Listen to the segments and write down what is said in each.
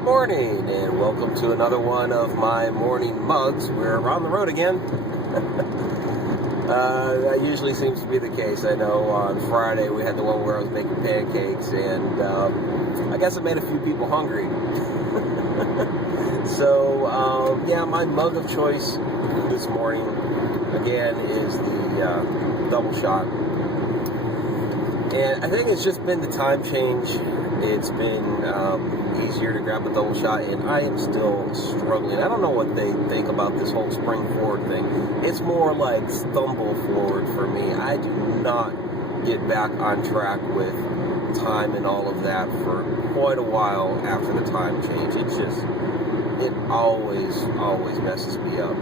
Good morning, and welcome to another one of my morning mugs. We're on the road again. That usually seems to be the case. I know on Friday we had the one where I was making pancakes, and I guess it made a few people hungry. So, yeah, my mug of choice this morning, again, is the double shot. And I think it's just been the time change. It's been easier to grab a double shot, and I am still struggling. I don't know what they think about this whole spring forward thing. It's more like stumble forward for me. I do not get back on track with time and all of that for quite a while after the time change. It always messes me up.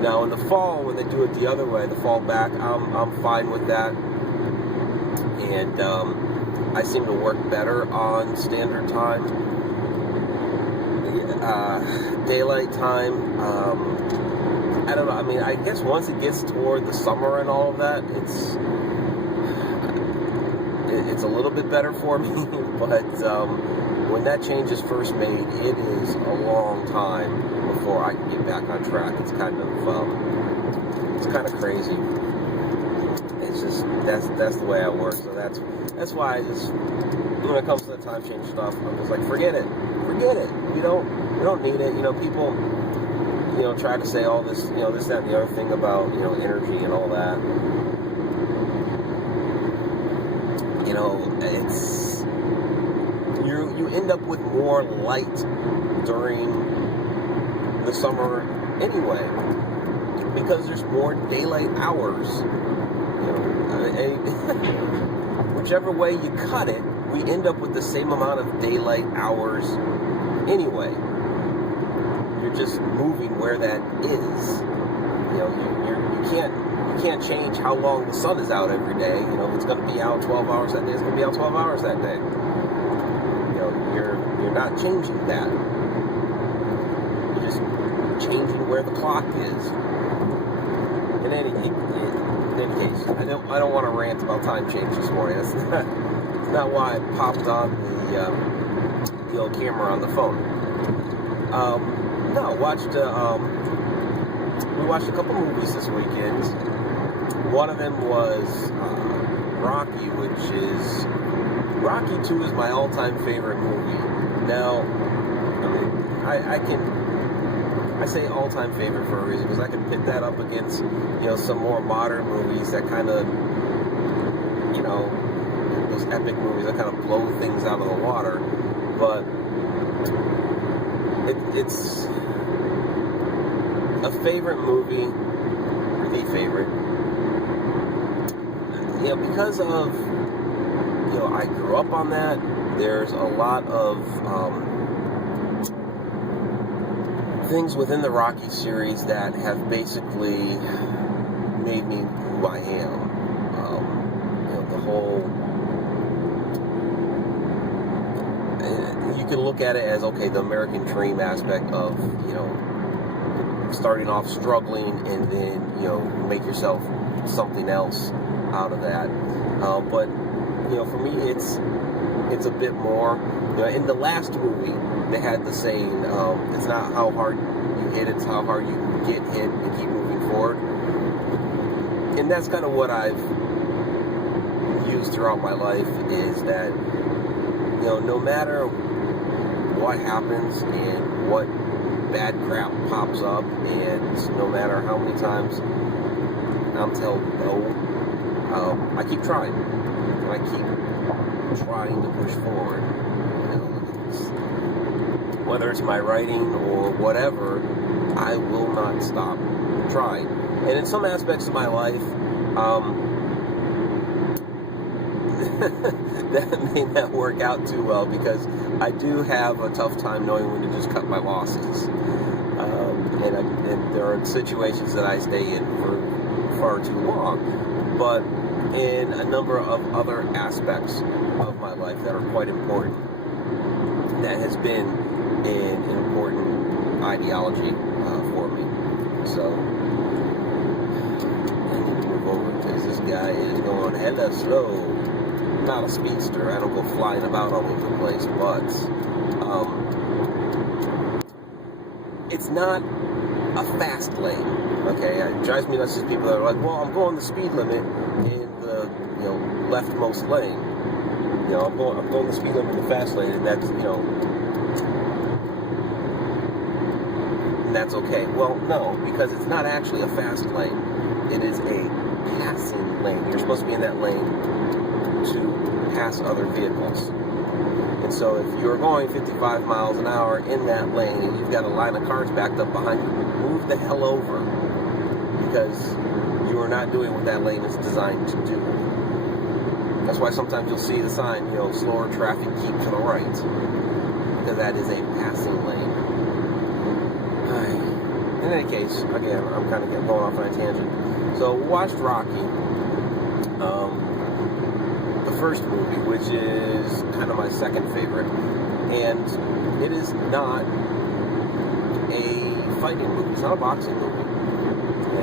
Now in the fall, when they do it the other way, the fall back, I'm fine with that. And I seem to work better on standard time. Daylight time, I don't know. I mean, I guess once it gets toward the summer and all of that, it's a little bit better for me. But when that change is first made, it is a long time before I can get back on track. It's kind of crazy. It's just that's the way I work. So that's why I just, when it comes to the time change stuff, I'm just like, forget it. You don't need it. People, try to say all this, this, that, and the other thing about, energy and all that. It's, you end up with more light during the summer anyway, because there's more daylight hours. Whichever way you cut it, we end up with the same amount of daylight hours anyway. You're just moving where that is. You can't change how long the sun is out every day. If it's going to be out 12 hours that day, it's going to be out 12 hours that day. You're not changing that. You're just changing where the clock is. In any case, I don't want to rant about time change this morning. That's not why I popped on the old camera on the phone. No, we watched a couple movies this weekend. One of them was Rocky, Rocky 2 is my all-time favorite movie. Now, I say all-time favorite for a reason, because I can pit that up against, some more modern movies that kind of, those epic movies that kind of blow things out of the water. But it's a favorite movie, or the favorite, because of, I grew up on that. There's a lot of things within the Rocky series that have basically made me who I am. The whole, you can look at it as, okay, the American dream aspect of, starting off struggling and then, make yourself something else out of that. But, for me, it's a bit more. In the last movie, they had the saying, it's not how hard you hit, it's how hard you get hit and keep moving forward. And that's kind of what I've used throughout my life, is that, no matter what happens and what bad crap pops up, and no matter how many times I'm told no, I keep trying. And I keep trying to push forward. Whether it's my writing or whatever, I will not stop trying. And in some aspects of my life, that may not work out too well, because I do have a tough time knowing when to just cut my losses. And there are situations that I stay in for far too long. But in a number of other aspects of my life that are quite important, that has been an important ideology for me. So, I need to move over because this guy is going hella slow. Not a speedster. I don't go flying about all over the place, but it's not a fast lane. Okay, it drives me nuts as people that are like, well, I'm going the speed limit in the leftmost lane. I'm going the speed limit in the fast lane, and that's and that's okay. Well, no, because it's not actually a fast lane. It is a passing lane. You're supposed to be in that lane to pass other vehicles. And so if you're going 55 miles an hour in that lane and you've got a line of cars backed up behind you, move the hell over, because you are not doing what that lane is designed to do. That's why sometimes you'll see the sign, slower traffic, keep to the right, because that is a passing lane. In any case, again, I'm kind of going off on a tangent. So watched Rocky, the first movie, which is kind of my second favorite, and it is not a fighting movie. It's not a boxing movie,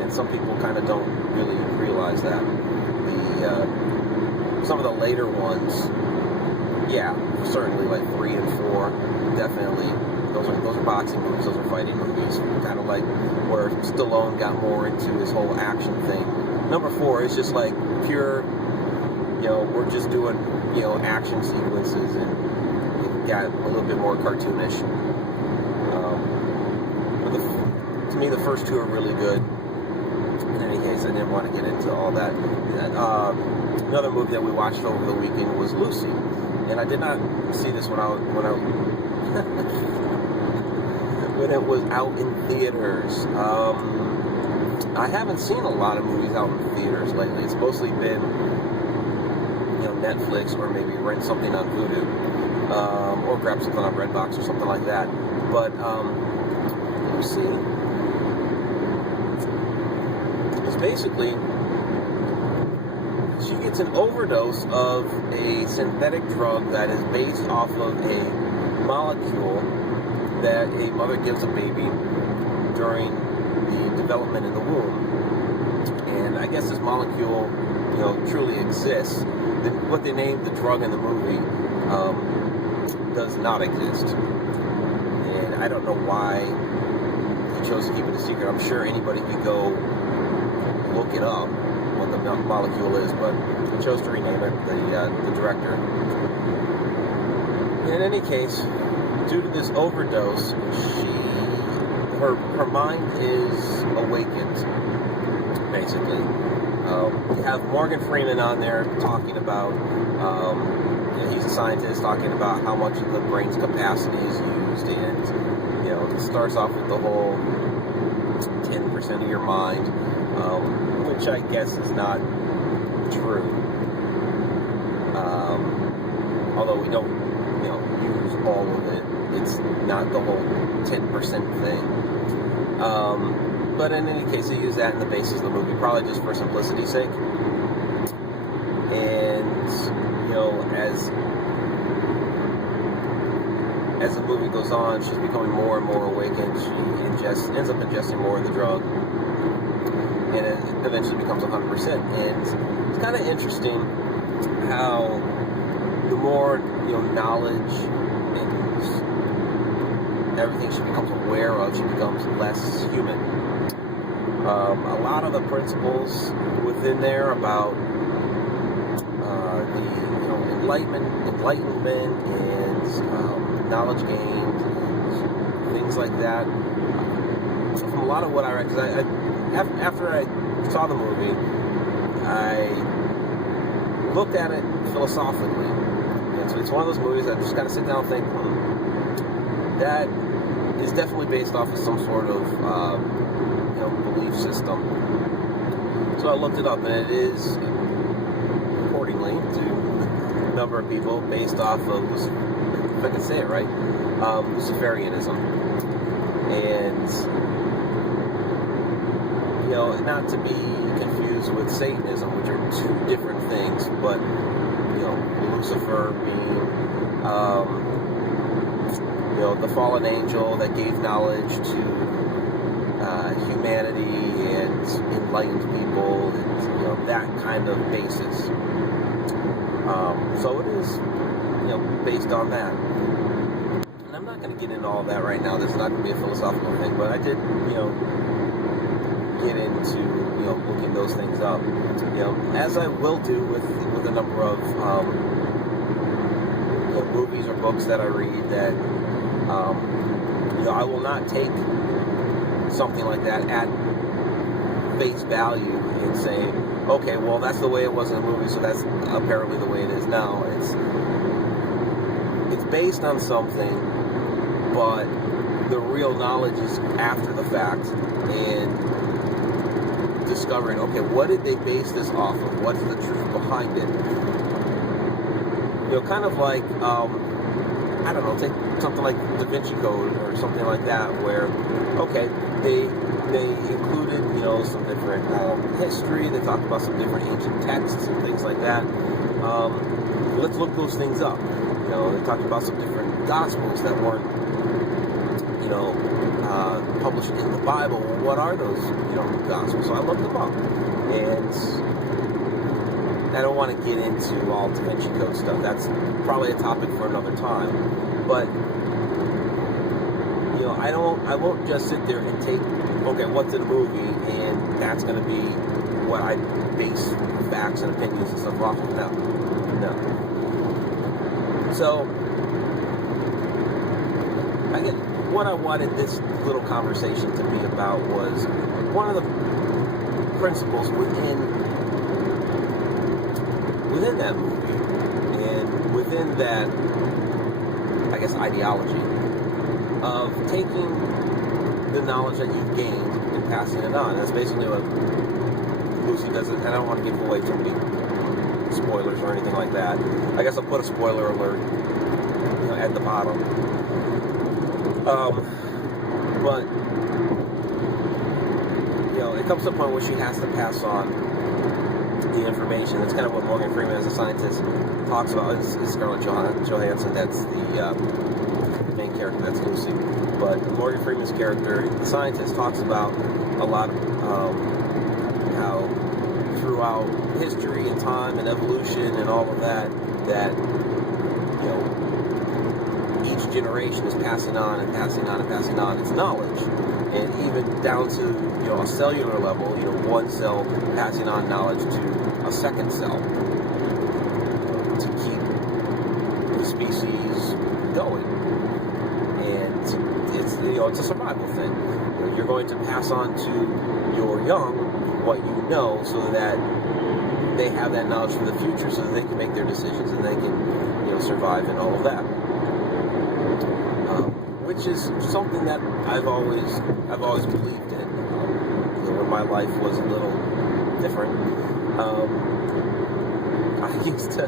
and some people kind of don't really realize that. Some of the later ones, yeah, certainly like 3 and 4, definitely. Those are boxing movies. Those are fighting movies. Kind of like where Stallone got more into his whole action thing. Number 4 is just like pure. We're just doing action sequences, and it got a little bit more cartoonish. To me, the first 2 are really good. In any case, I didn't want to get into all that. Another movie that we watched over the weekend was Lucy, and I did not see this when it was out in theaters. I haven't seen a lot of movies out in theaters lately. It's mostly been Netflix, or maybe rent something on Vudu, or grab something on Redbox or something like that. But Lucy is basically, she gets an overdose of a synthetic drug that is based off of a molecule that a mother gives a baby during the development in the womb. And I guess this molecule, truly exists. What they named the drug in the movie does not exist. And I don't know why he chose to keep it a secret. I'm sure anybody could go look it up, what the molecule is, but he chose to rename it, the director. In any case, due to this overdose, her mind is awakened, basically. You have Morgan Freeman on there talking about, he's a scientist, talking about how much of the brain's capacity is used, and, it starts off with the whole 10% of your mind, which I guess is not true. Although we don't, use all of it. It's not the whole 10% thing. But in any case, they use that in the basis of the movie, probably just for simplicity's sake. And, as the movie goes on, she's becoming more and more awakened. She ends up ingesting more of the drug, and it eventually becomes 100%. And it's kind of interesting how the more, knowledge and everything she becomes aware of, she becomes less human. A lot of the principles within there about the enlightenment and knowledge gained and things like that. From a lot of what I read, because after I saw the movie, I looked at it philosophically. And so it's one of those movies that I just kind of sit down and think, that is definitely based off of some sort of belief system. So I looked it up, and it is, accordingly to a number of people, based off of, if I can say it right, Luciferianism. And, not to be confused with Satanism, which are two different things, but, Lucifer being, the fallen angel that gave knowledge to humanity and enlightened people, and that kind of basis. So it is, based on that. And I'm not going to get into all that right now. This is not going to be a philosophical thing, but I did, get into, looking those things up. As I will do with a number of, movies or books that I read that, I will not take something like that at face value and say, okay, well, that's the way it was in the movie, so that's apparently the way it is now. It's based on something, but the real knowledge is after the fact, and discovering, okay, what did they base this off of? What's the truth behind it? Kind of like, I don't know, take something like Da Vinci Code or something like that, where, okay, they included, some different history. They talked about some different ancient texts and things like that. Let's look those things up. They talked about some different gospels that weren't, published in the Bible. Well, what are those, gospels? So I looked them up, and I don't want to get into all Da Vinci Code stuff. That's probably a topic for another time. But I won't just sit there and take, okay, what's in a movie, and that's going to be what I base facts and opinions and stuff off of. No. So, what I wanted this little conversation to be about was one of the principles within that movie, and within that, I guess, ideology of taking the knowledge that you've gained and passing it on. That's basically what Lucy does. And I don't want to give away too many spoilers or anything like that. I guess I'll put a spoiler alert, at the bottom. But it comes to a point where she has to pass on the information. That's kind of what Morgan Freeman, as a scientist, talks about. Is Scarlett Johansson. That's the main character. That's Lucy. But Morgan Freeman's character, the scientist, talks about a lot of how throughout history and time and evolution and all of that each generation is passing on and passing on and passing on its knowledge, and even down to a cellular level, one cell passing on knowledge to a second cell to keep the species going. And it's a survival thing. You're going to pass on to your young what you know, so that they have that knowledge for the future, so that they can make their decisions and they can survive and all of that. Which is something that I've always believed in. When my life was a little different, I used to,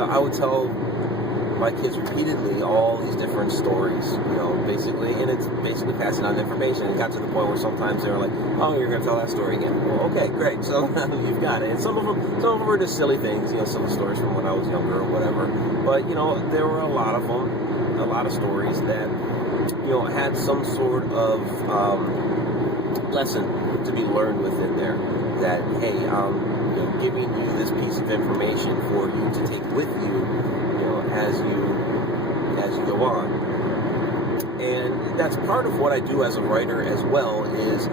I would tell my kids repeatedly all these different stories, basically, and it's basically passing on information. It got to the point where sometimes they were like, "Oh, you're going to tell that story again?" Well, okay, great. So you've got it. And some of them are just silly things, some stories from when I was younger or whatever. But there were a lot of them. A lot of stories that had some sort of lesson to be learned within there. That, hey, giving you this piece of information for you to take with you, as you go on. And that's part of what I do as a writer as well. Is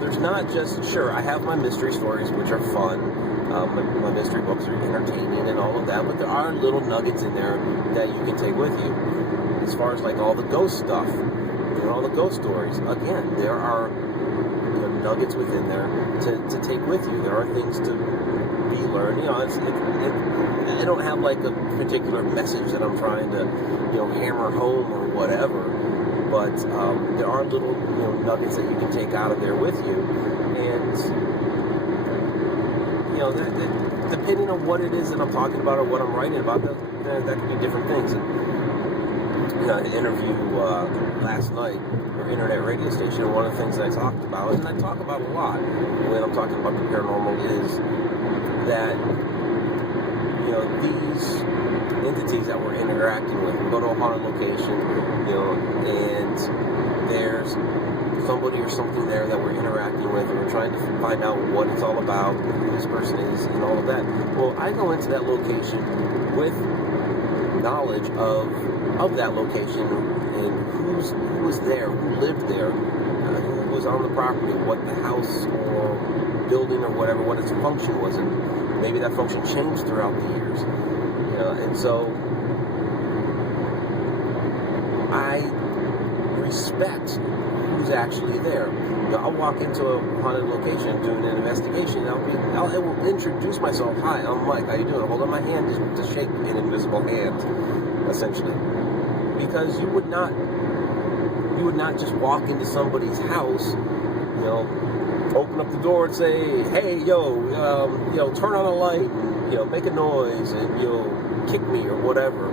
there's not just, sure, I have my mystery stories, which are fun. My mystery books are entertaining and all of that, but there are little nuggets in there that you can take with you. As far as like all the ghost stuff, all the ghost stories, again, there are nuggets within there to take with you. There are things to be learned. I don't have like a particular message that I'm trying to hammer home or whatever, but there are little nuggets that you can take out of there with you, and depending on what it is that I'm talking about or what I'm writing about, that can be different things. And, I had an interview last night for internet radio station, and one of the things that I talked about, and I talk about a lot when I'm talking about the paranormal, is that these entities that we're interacting with, we go to a haunted location, and there's somebody or something there that we're interacting with, and we're trying to find out what it's all about, who this person is, and all of that. Well, I go into that location with knowledge of that location and who was there, who lived there, who was on the property, what the house or building or whatever, what its function was, and maybe that function changed throughout the years. And so I respect who's actually there. I'll walk into a haunted location doing an investigation. I will introduce myself. Hi, I'm Mike. How you doing? Hold up my hand to shake an invisible hand, essentially, because you would not just walk into somebody's house, open up the door and say, "Hey, turn on a light, and, make a noise, and kick me or whatever,"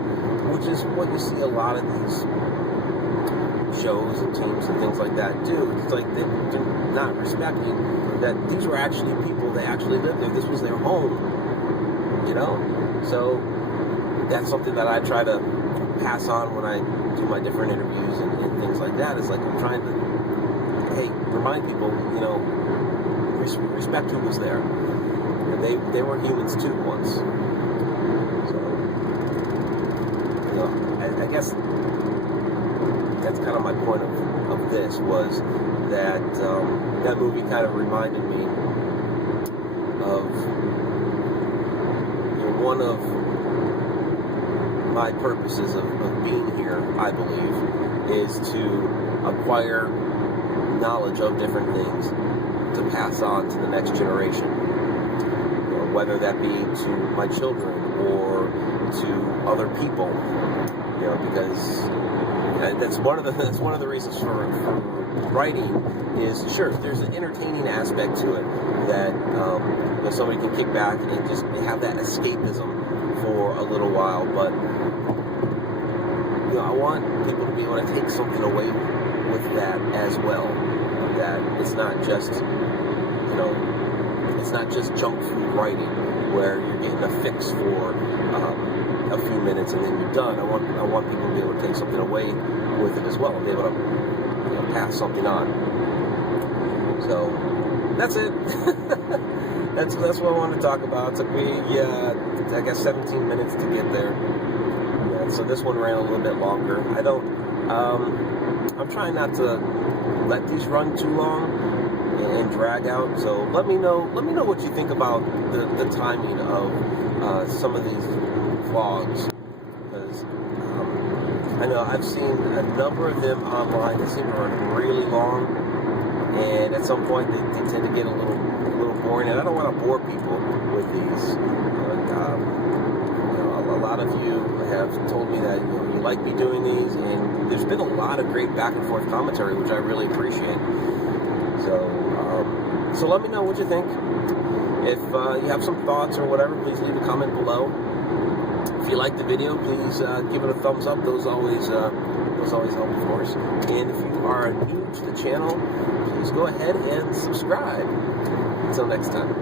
which is what you see a lot of these shows and teams and things like that do. It's like they're not respecting that these were actually people, they actually lived there. This was their home, So that's something that I try to pass on when I do my different interviews and things like that. It's like I'm trying to, remind people, respect who was there. And they were humans too once. So, I guess that's kind of my point of this, was that that movie kind of reminded me of one of my purposes of being here, I believe, is to acquire knowledge of different things to pass on to the next generation, whether that be to my children or to other people, because that's one of the reasons for writing is, sure, there's an entertaining aspect to it that somebody can kick back and just have that escapism for a little while, but I want people to be able to take something away with that as well. That it's not just junk food writing where you're getting a fix for a few minutes and then you're done. I want people to be able to take something away with it as well and be able to pass something on. So that's it. that's what I wanted to talk about. It took me I guess 17 minutes to get there. So this one ran a little bit longer. I'm trying not to let these run too long and drag out. So let me know what you think about the timing of some of these vlogs, because I know I've seen a number of them online that seem to run really long, and at some point they tend to get a little boring, and I don't want to bore people with these. A lot of you have told me that you like me doing these, and there's been a lot of great back and forth commentary, which I really appreciate. So let me know what you think. If you have some thoughts or whatever, please leave a comment below. If you like the video, please give it a thumbs up. Those always help, of course. And if you are new to the channel, please go ahead and subscribe. Until next time.